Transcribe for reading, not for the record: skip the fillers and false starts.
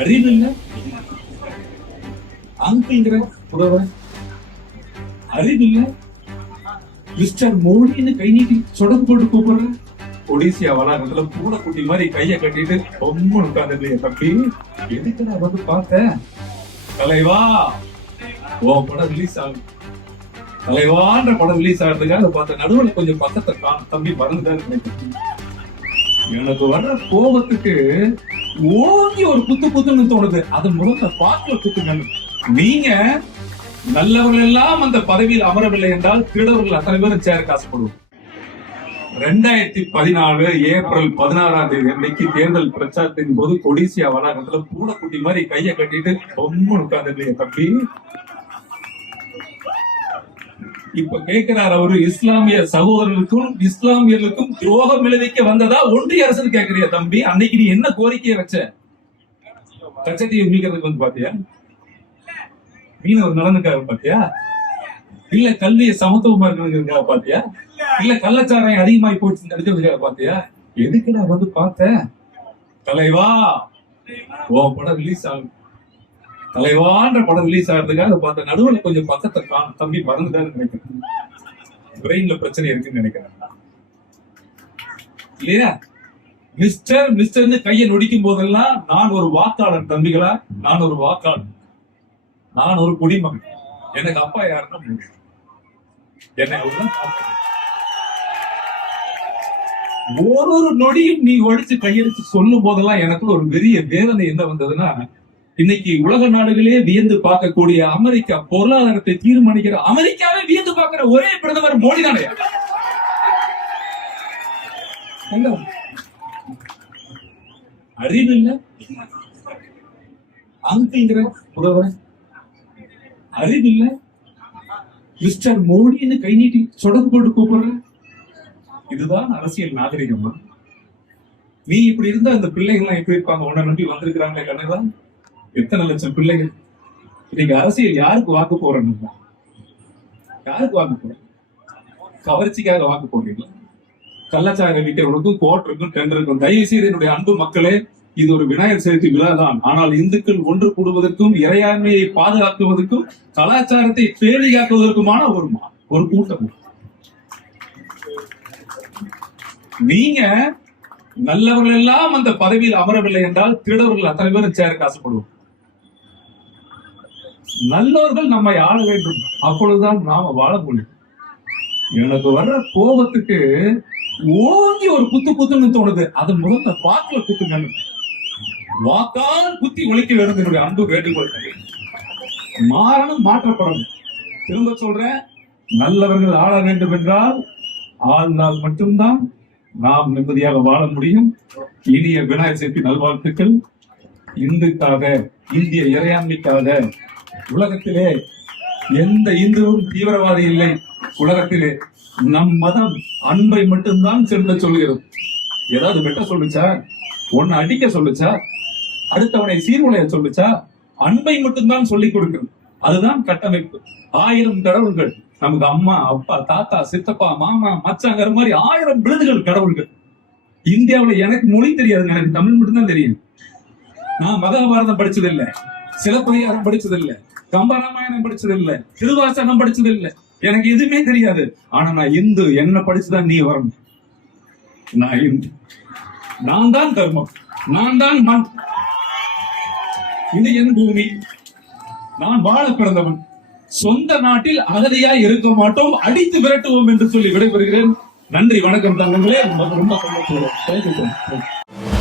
அறிவு இல்ல அங்கிற புலவர், அறிவு இல்ல மிஸ்டர் மோடின்னு கை நீட்டி சொடக்கு போட்டு கூப்பிடுற, ஒடிசியா வளாகத்துல பூனைக்குட்டி மாதிரி கைய கட்டிட்டு ரொம்ப உட்கார்ந்து தம்பி எதுக்கு நான் வந்து பார்த்தேன் தலைவா உன் படம் ரிலீஸ் ஆகும் தலைவான்ற படம் ரிலீஸ் ஆகிறதுக்காக பார்த்த நடுவில் கொஞ்சம் பக்கத்தை தம்பி மறந்துதான் நினைக்கிறேன். எனக்கு வர்ற கோபத்துக்கு ஓங்கி ஒரு குத்துன்னு தோணுது. அது முதல்ல பார்க்கல குத்துங்க. நீங்க நல்லவர்கள் எல்லாம் அந்த பதவியில் அமரவில்லை என்றால் திருடவர்கள் அத்தனை பேரும் சேர காசுப்படுவோம். 2014 ஏப்ரல் 16ஆம் தேதி அன்னைக்கு தேர்தல் பிரச்சாரத்தின் போது கொடிசியா வளாகத்துல பூனைக்குட்டி மாதிரி கைய கட்டிட்டு ரொம்ப உட்கார்ந்து தம்பி இப்ப கேட்கிறார் அவரு, இஸ்லாமிய சகோதரர்களுக்கும் இஸ்லாமியர்களுக்கும் துரோகம் விளைவிக்க வந்ததா ஒன்றிய அரசு கேட்கிறியா தம்பி? அன்னைக்கு நீ என்ன கோரிக்கையை வச்ச? கச்சத்தீவை மீட்கிறதுக்கு வந்து பாத்தியா? மீனவர் நலனுக்காக பாத்தியா? இல்ல கல்வியை சமத்துவமா இருக்கிறதுக்காக பாத்தியா? இல்ல கள்ளச்சாராயம் அதிகமாகி போச்சு தடுக்கிறதுக்காக பாத்தியா? எதுக்கு நான் வந்து பார்த்தேன் தலைவா உன் படம் ரிலீஸ் ஆகும் தலைவான்ற படம் ரிலீஸ் ஆகிறதுக்காக பார்த்த நடுவில் கொஞ்சம் பக்கத்தை தம்பி மறந்துதான் நினைக்கிறேன். பிரெயின்ல பிரச்சனை இருக்குன்னு நினைக்கிறேன் இல்லையா? மிஸ்டர்னு கையை நொடிக்கும் போதெல்லாம் நான் ஒரு வாக்காளர் தம்பிகளா, நான் ஒரு வாக்காளர், நான் ஒரு குடிமகன். எனக்கு அப்பா யாருன்னா என்னை ஒரு நொடியும் நீ ஒழிச்சு கையெழுத்து சொல்லும் போதெல்லாம் எனக்கு ஒரு பெரிய வேதனை என்ன வந்ததுன்னா, இன்னைக்கு உலக நாடுகளே வியந்து பார்க்கக்கூடிய அமெரிக்கா பொருளாதாரத்தை தீர்மானிக்கிற அமெரிக்காவே வியந்து பார்க்கிற ஒரே பிரதமர் மோடி தானே. அறிவு இல்ல அங்கிற புலவர், அறிவு இல்ல மிஸ்டர் மோடின்னு கை நீட்டி சொடக்கு போட்டு கூப்பிடுற. இதுதான் அரசியல் நாகரிகமா? நீ இப்படி இருந்தா அந்த பிள்ளைகள் எப்படி இருப்பாங்க? உன்னை நம்பி வந்திருக்கிறாங்களே கண்ணதான். எத்தனை லட்சம் பிள்ளைகள் இன்னைக்கு அரசியல் யாருக்கு வாக்கு போறோம்? யாருக்கு வாக்கு போறோம்? கவர்ச்சிக்காக வாக்கு போடுறீங்களா? கள்ளச்சார விற்கிறவனுக்கும் கோர்ட்டுக்கும் டெண்டருக்கும். தயவு செய்து என்னுடைய அன்பு மக்களே, இது ஒரு விநாயகர் சதுர்த்தி விழா தான். ஆனால் இந்துக்கள் ஒன்று கூடுவதற்கும் இறையாண்மையை பாதுகாக்குவதற்கும் கலாச்சாரத்தை பேணி காக்குவதற்குமான ஒரு கூட்டம். நீங்க நல்லவர்கள் எல்லாம் அந்த பதவியில் அமரவில்லை என்றால் திருடவர்கள் அத்தனை பேரும் சேர காசுப்படுவோம். நல்லவர்கள் நம்மை ஆள வேண்டும், அப்பொழுதுதான் நாம வாழ முடியும். எனக்கு வர்ற கோபத்துக்கு ஓங்கி ஒரு குத்துன்னு தோணுது. அது முதல்ல பார்க்கல குத்துங்க. வாக்கால் குத்தி ஒழிக்க வேண்டும் என்னுடைய அன்பு வேண்டுகோள். மாறணும், மாற்றப்படணும். திரும்ப சொல்றேன், நல்லவர்கள் ஆள வேண்டும் என்றால் ஆள்னால் மட்டும்தான் நாம் நிம்மதியாக வாழ முடியும். இனிய விநாயகர் சதுர்த்தி நல்வாழ்த்துக்கள். இந்துக்காக, இந்திய இறையாண்மைக்காக. உலகத்திலே எந்த இந்துவும் தீவிரவாதி இல்லை. உலகத்திலே நம் மதம் அன்பை மட்டும்தான் செல்ல சொல்கிறது. ஏதாவது வெட்ட சொல்லுச்சா? ஒன்னு அடிக்க சொல்லுச்சா? அடுத்தவனை சீர்குலைய சொல்லுச்சா? அன்பை மட்டும்தான் சொல்லிக் கொடுக்கிறது. அதுதான் கட்டமைப்பு. 1000 கடவுள்கள் நமக்கு, அம்மா, அப்பா, தாத்தா, சித்தப்பா, மாமா, மச்சாங்கிற மாதிரி 1000 விருதுகள் கடவுள்கள். இந்தியாவில் எனக்கு மொழி தெரியாது, எனக்கு தமிழ் மட்டும்தான் தெரியும். நான் மகாபாரதம் படிச்சதில்லை, சிலப்பதிகாரம் படிச்சதில்லை, கம்பராமாயணம் படிச்சதில்லை, திருவாசகம் படிச்சதில்லை, எனக்கு எதுவுமே தெரியாது. ஆனா நான் இந்து, என்ன படிச்சுதான் நீ வரணும். நான் இந்து, நான் தான் தர்மம், நான் தான் மண், இது என் பூமி, நான் வாழ பிறந்தவன். சொந்த நாட்டில் அகதியாய் இருக்க மாட்டோம், அடித்து விரட்டுவோம் என்று சொல்லி விடைபெறுகிறேன். நன்றி, வணக்கம் தங்கங்களே. ரொம்ப சந்தோஷம்.